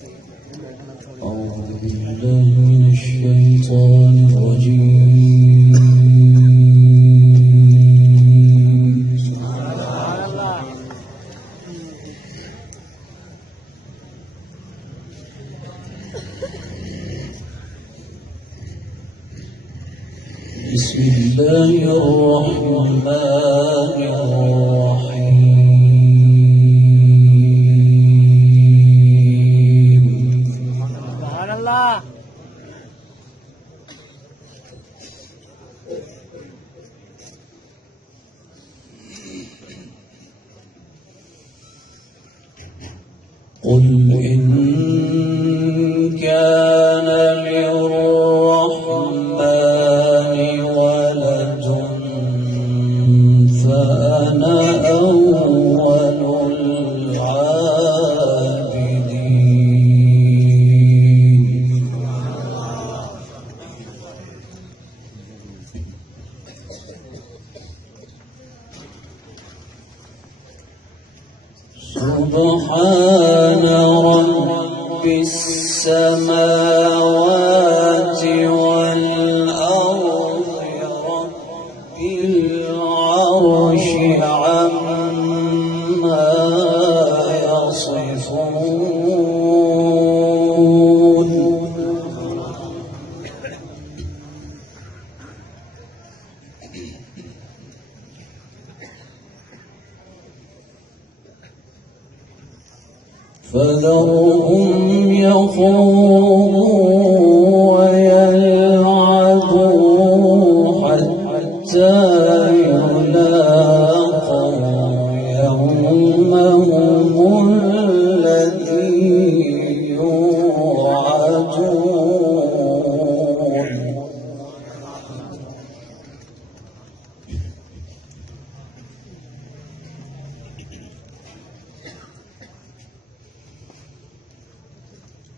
أعوذ بالله من الشيطان الرجيم. بسم الله الرحمن الرحيم. سبحان الله. قل إن كان للرحمن ولد فأنا أول العابدين. سبحان رب السماوات والأرض رب العرش عما يصفون. فذرهم يخوضوا ويلعبوا حتى يلاقوا يومهم الذي يوعدون.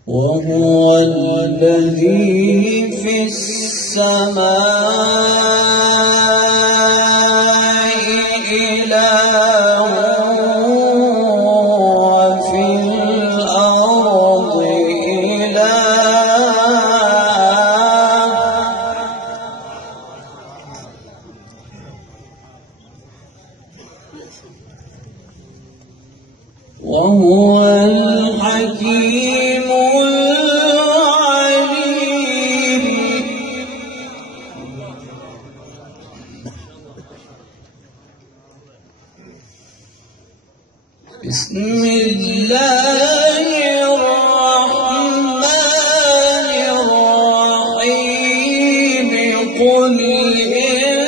وهو الذي في السماء إله وفي الأرض إله، وهو الحكيم العليم. بسم الله الرحمن الرحيم. قل إن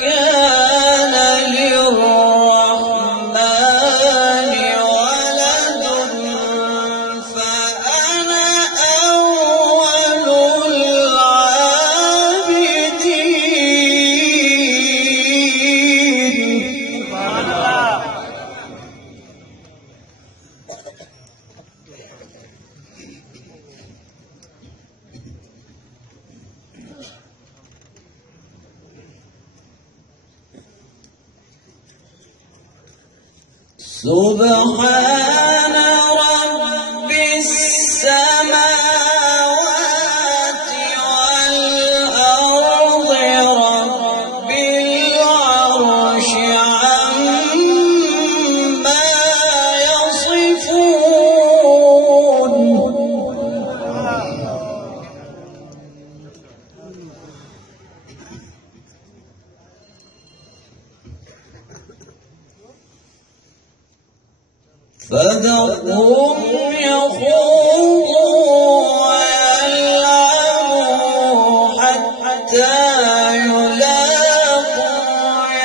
كان للرحمن ولد فأنا أول العابدين. سبحان الله. سبحان رب السماوات والأرض رب العرش عما يصفون. فذرهم يخوضوا ويلعبوا حتى يلاقوا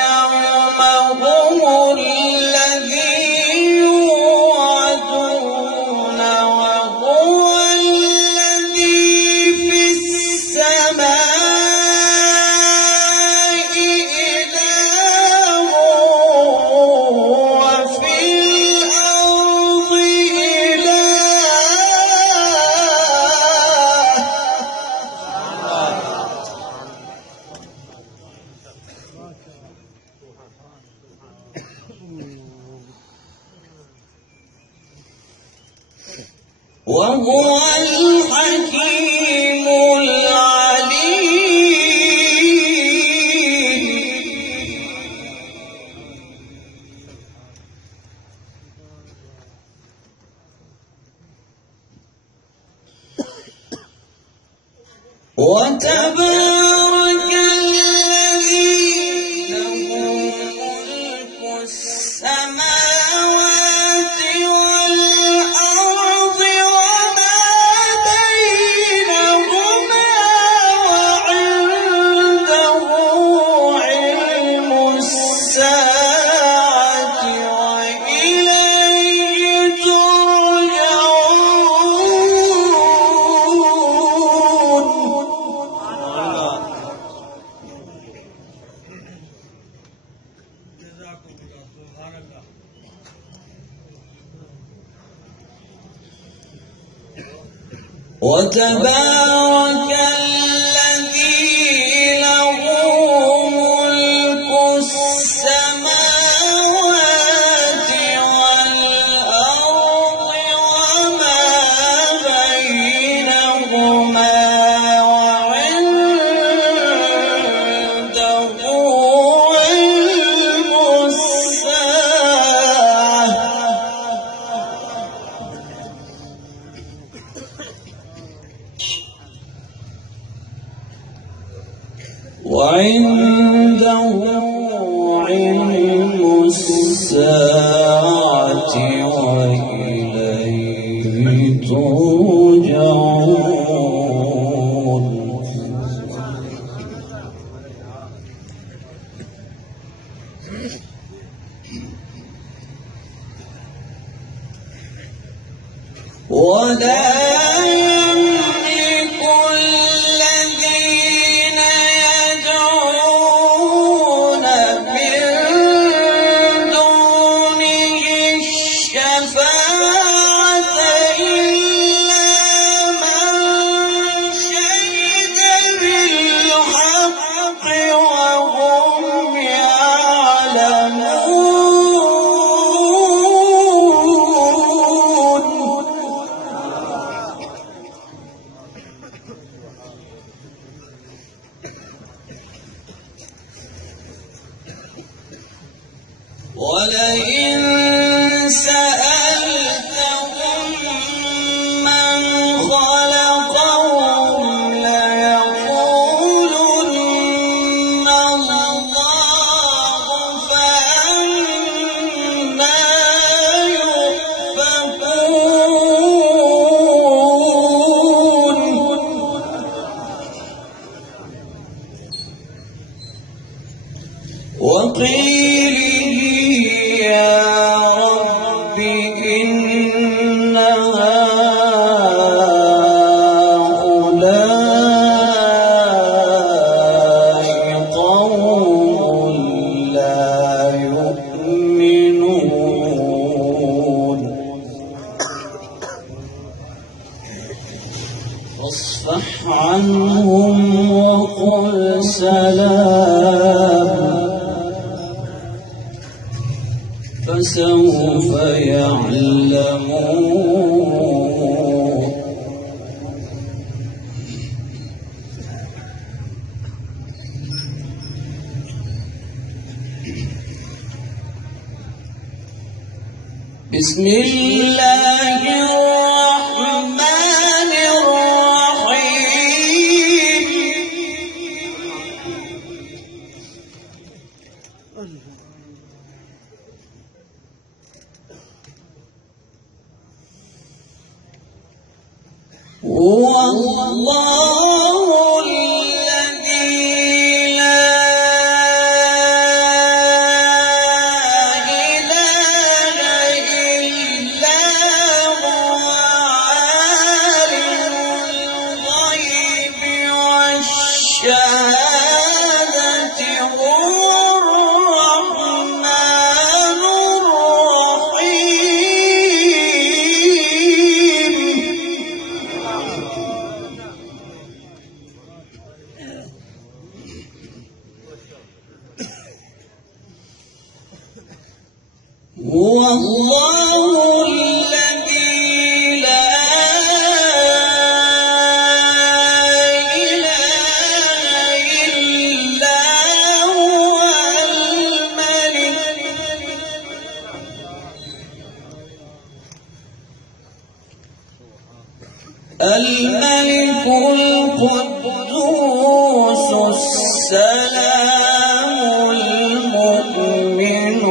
يومهم الذي يوعدون. وهو الذي في السماء إله وفي الأرض إله. وهو الحكيم العليم. وتبارك الذي له ملك السماوات والأرض وما بينهما وعنده علم الساعة وإليه ترجعون. وتبارك الذي له ملك السماوات والأرض وما بينهما وعنده علم الساعة وعنده علم الساعة وإليه ترجعون. ولا يملك الذين يدعون من دونه الشفاعة إلا من شهد بالحق وهم يعلمون. ولئن سألتهم من خلقهم ليقولن الله فأنى يؤفكون. وقيله يا رب إن هؤلاء قوم لا يؤمنون فاصفح عنهم وقل سلام فسوف يعلمون. بسم الله الرحمن الرحيم. هو الله الذي لا إله إلا هو عالم الغيب والشهادة هو الرحمن الرحيم. الملك القدوس السلام المؤمن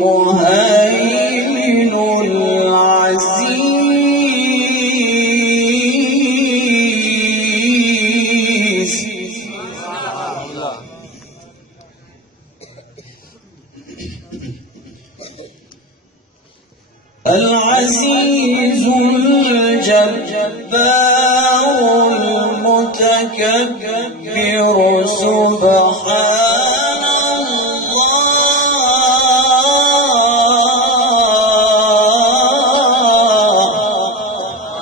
المهيمن العزيز العزيز الجبار المتكبر سبحان الله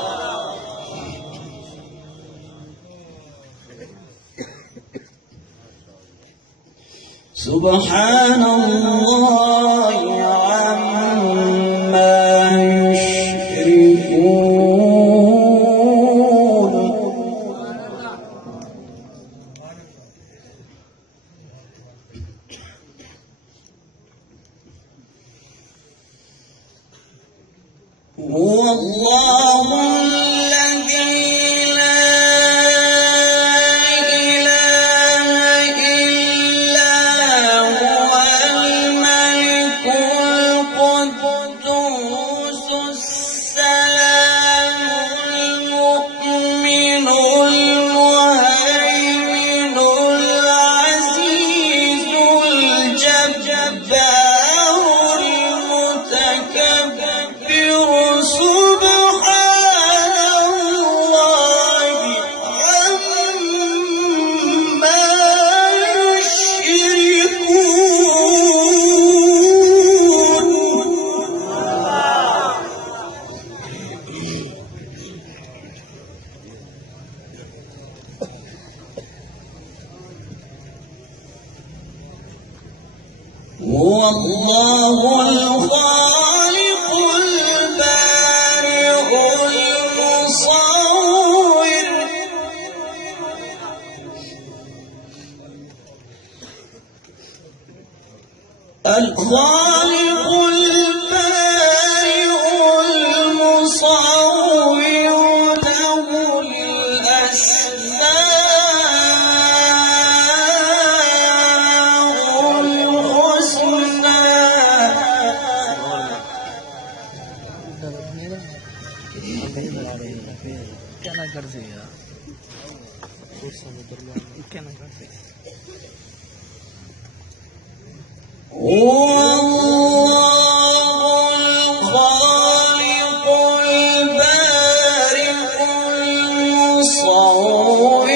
سبحان الله عما يشركون هو الله الذي هو الله الخالق البارئ المصور الخالق البارئ المصور له الأسماء क्या ना कर से यार क्या ना कर से الخالق البارئ المصور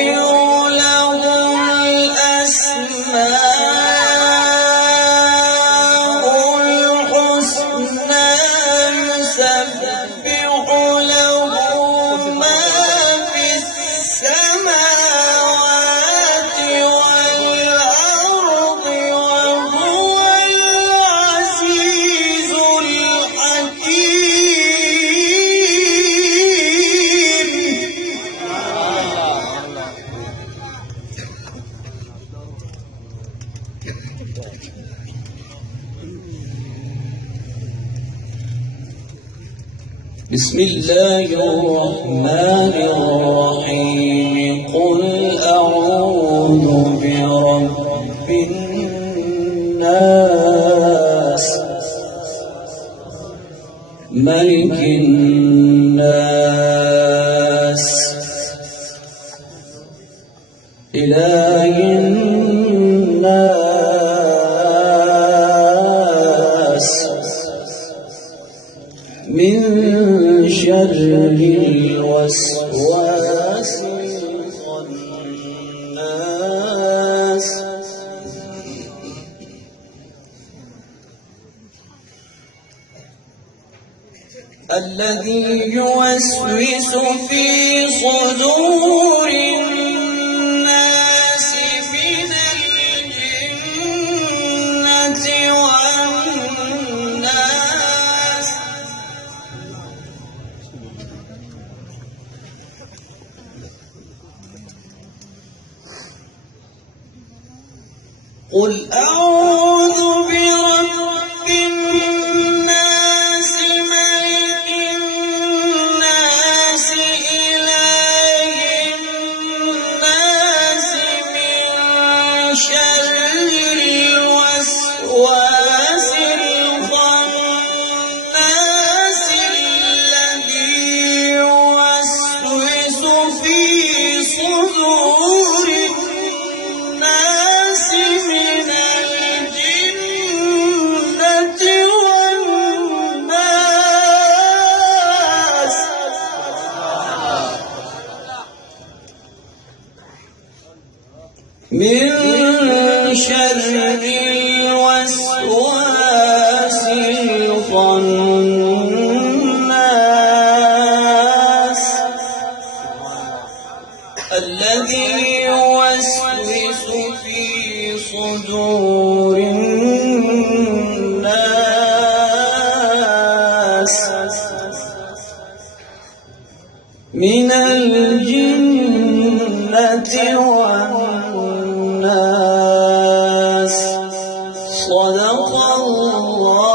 له الأسماء الحسنى يسبح له ما في السماوات والأرض وهو العزيز بسم الله الرحمن الرحيم قل أعوذ برب الناس ملك الناس إله الناس من شر الوسواس الخناس الذي يوسوس في صدور الناس من الجنة والناس قل أعوذ برب الناس ملك الناس إله من شر الوسواس الخناس الذي يوسوس في صدور الناس من الجنة والناس. صدق الله.